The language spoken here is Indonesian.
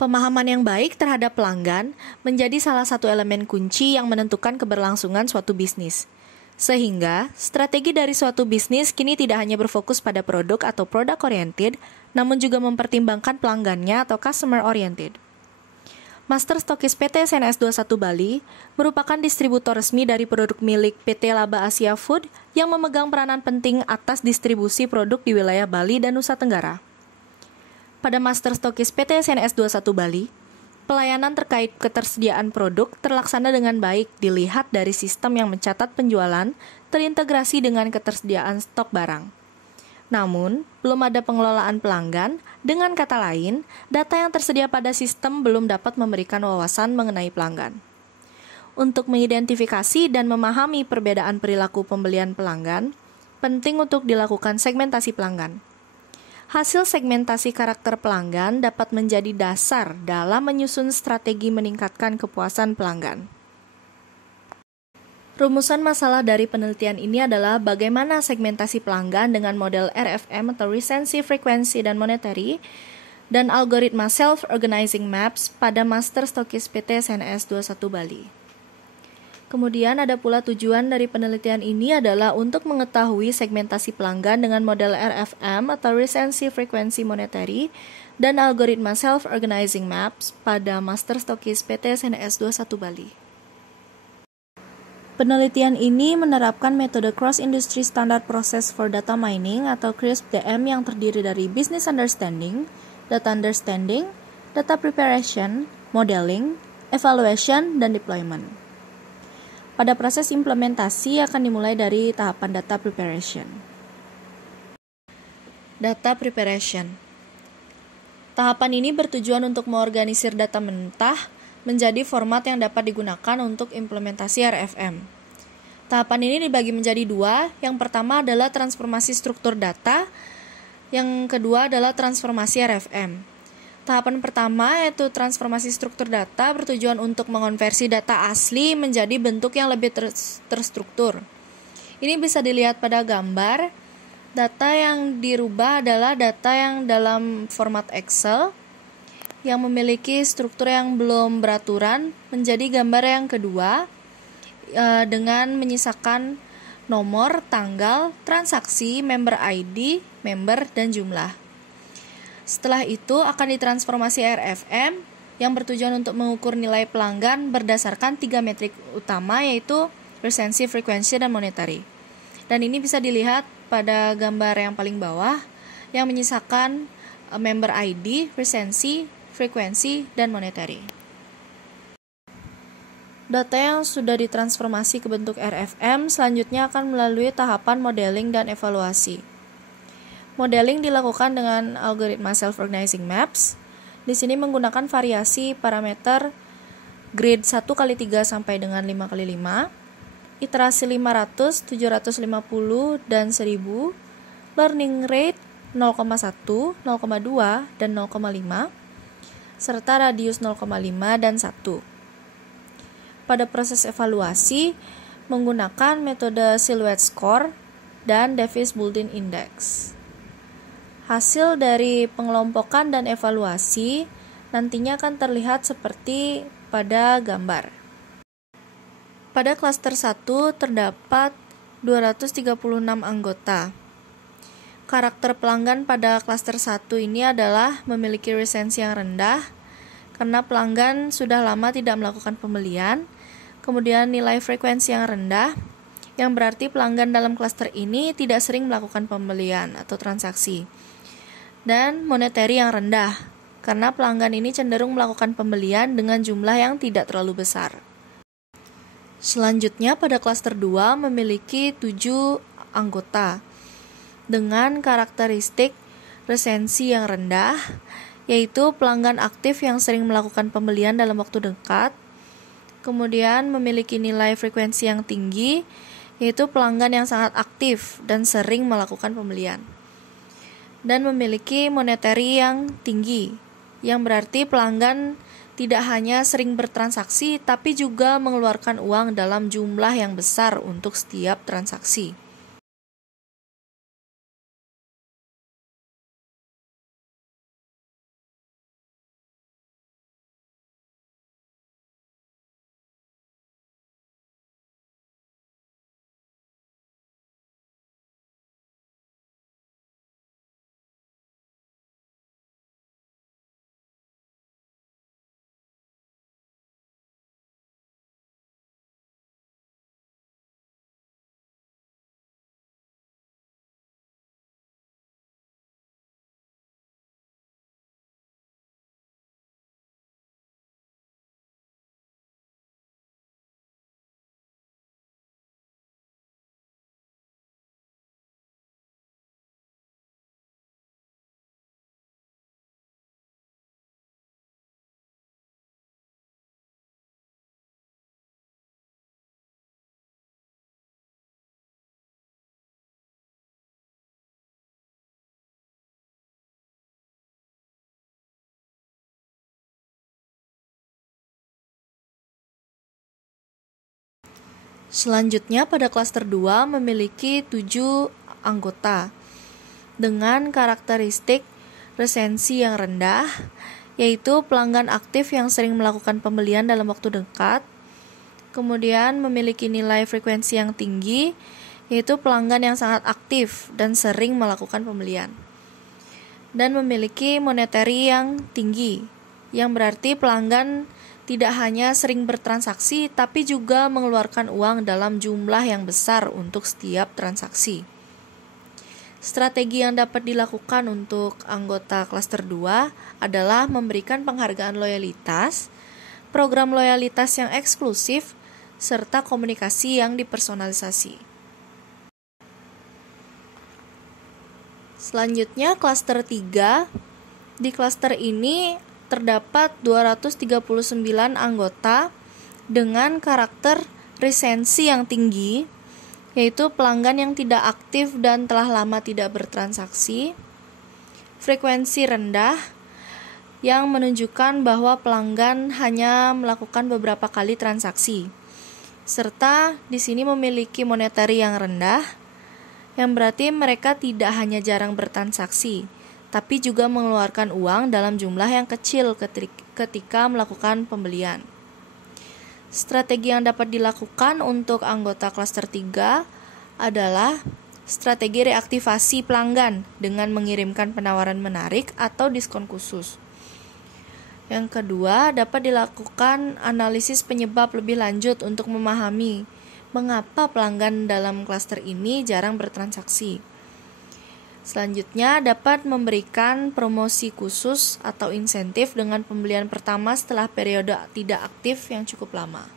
Pemahaman yang baik terhadap pelanggan menjadi salah satu elemen kunci yang menentukan keberlangsungan suatu bisnis. Sehingga, strategi dari suatu bisnis kini tidak hanya berfokus pada produk atau product oriented, namun juga mempertimbangkan pelanggannya atau customer oriented. Master Stokis PT SNS 21 Bali merupakan distributor resmi dari produk milik PT Laba Asia Food yang memegang peranan penting atas distribusi produk di wilayah Bali dan Nusa Tenggara. Pada Master Stokis PT SNS 21 Bali, pelayanan terkait ketersediaan produk terlaksana dengan baik dilihat dari sistem yang mencatat penjualan terintegrasi dengan ketersediaan stok barang. Namun, belum ada pengelolaan pelanggan, dengan kata lain, data yang tersedia pada sistem belum dapat memberikan wawasan mengenai pelanggan. Untuk mengidentifikasi dan memahami perbedaan perilaku pembelian pelanggan, penting untuk dilakukan segmentasi pelanggan. Hasil segmentasi karakter pelanggan dapat menjadi dasar dalam menyusun strategi meningkatkan kepuasan pelanggan. Rumusan masalah dari penelitian ini adalah bagaimana segmentasi pelanggan dengan model RFM atau Recency, Frequency, dan Monetary, dan algoritma Self-Organizing Maps pada Master Stokis PT SNS 21 Bali. Kemudian ada pula tujuan dari penelitian ini adalah untuk mengetahui segmentasi pelanggan dengan model RFM atau Recency, Frequency, Monetary, dan algoritma Self-Organizing Maps pada Master Stokis PT SNS 21 Bali. Penelitian ini menerapkan metode Cross Industry Standard Process for Data Mining atau CRISP-DM yang terdiri dari Business Understanding, Data Understanding, Data Preparation, Modeling, Evaluation, dan Deployment. Pada proses implementasi akan dimulai dari tahapan data preparation. Data preparation. Tahapan ini bertujuan untuk mengorganisir data mentah menjadi format yang dapat digunakan untuk implementasi RFM. Tahapan ini dibagi menjadi dua. Yang pertama adalah transformasi struktur data, yang kedua adalah transformasi RFM. Tahapan pertama yaitu transformasi struktur data bertujuan untuk mengonversi data asli menjadi bentuk yang lebih terstruktur. Ini bisa dilihat pada gambar. Data yang dirubah adalah data yang dalam format Excel yang memiliki struktur yang belum beraturan menjadi gambar yang kedua dengan menyisakan nomor, tanggal, transaksi, member ID, member, dan jumlah. Setelah itu akan ditransformasi RFM yang bertujuan untuk mengukur nilai pelanggan berdasarkan 3 metrik utama yaitu Recency, Frequency, dan Monetary. Dan ini bisa dilihat pada gambar yang paling bawah yang menyisakan member ID, Recency, Frequency, dan Monetary. Data yang sudah ditransformasi ke bentuk RFM selanjutnya akan melalui tahapan modeling dan evaluasi. Modeling dilakukan dengan algoritma Self-Organizing Maps. Di sini menggunakan variasi parameter grid 1x3 sampai dengan 5x5, iterasi 500, 750, dan 1000, learning rate 0,1, 0,2, dan 0,5, serta radius 0,5 dan 1. Pada proses evaluasi, menggunakan metode Silhouette Score dan Davis-Bouldin Index. Hasil dari pengelompokan dan evaluasi nantinya akan terlihat seperti pada gambar. Pada klaster 1 terdapat 236 anggota. Karakter pelanggan pada klaster 1 ini adalah memiliki resensi yang rendah karena pelanggan sudah lama tidak melakukan pembelian. Kemudian nilai frekuensi yang rendah yang berarti pelanggan dalam klaster ini tidak sering melakukan pembelian atau transaksi. Dan monetary yang rendah, karena pelanggan ini cenderung melakukan pembelian dengan jumlah yang tidak terlalu besar. Selanjutnya pada klaster 2 memiliki 7 anggota dengan karakteristik resensi yang rendah, yaitu pelanggan aktif yang sering melakukan pembelian dalam waktu dekat, kemudian memiliki nilai frekuensi yang tinggi, yaitu pelanggan yang sangat aktif dan sering melakukan pembelian. Dan memiliki monetary yang tinggi, yang berarti pelanggan tidak hanya sering bertransaksi, tapi juga mengeluarkan uang dalam jumlah yang besar untuk setiap transaksi. Selanjutnya pada klaster 2 memiliki 7 anggota dengan karakteristik resensi yang rendah, yaitu pelanggan aktif yang sering melakukan pembelian dalam waktu dekat, kemudian memiliki nilai frekuensi yang tinggi, yaitu pelanggan yang sangat aktif dan sering melakukan pembelian, dan memiliki monetary yang tinggi, yang berarti pelanggan tidak hanya sering bertransaksi, tapi juga mengeluarkan uang dalam jumlah yang besar untuk setiap transaksi. Strategi yang dapat dilakukan untuk anggota klaster 2 adalah memberikan penghargaan loyalitas, program loyalitas yang eksklusif, serta komunikasi yang dipersonalisasi. Selanjutnya klaster 3. Di klaster ini terdapat 239 anggota dengan karakter resensi yang tinggi, yaitu pelanggan yang tidak aktif dan telah lama tidak bertransaksi, frekuensi rendah yang menunjukkan bahwa pelanggan hanya melakukan beberapa kali transaksi, serta di sini memiliki monetary yang rendah, yang berarti mereka tidak hanya jarang bertransaksi, tapi juga mengeluarkan uang dalam jumlah yang kecil ketika melakukan pembelian. Strategi yang dapat dilakukan untuk anggota klaster 3 adalah strategi reaktivasi pelanggan dengan mengirimkan penawaran menarik atau diskon khusus. Yang kedua, dapat dilakukan analisis penyebab lebih lanjut untuk memahami mengapa pelanggan dalam klaster ini jarang bertransaksi. Selanjutnya, dapat memberikan promosi khusus atau insentif dengan pembelian pertama setelah periode tidak aktif yang cukup lama.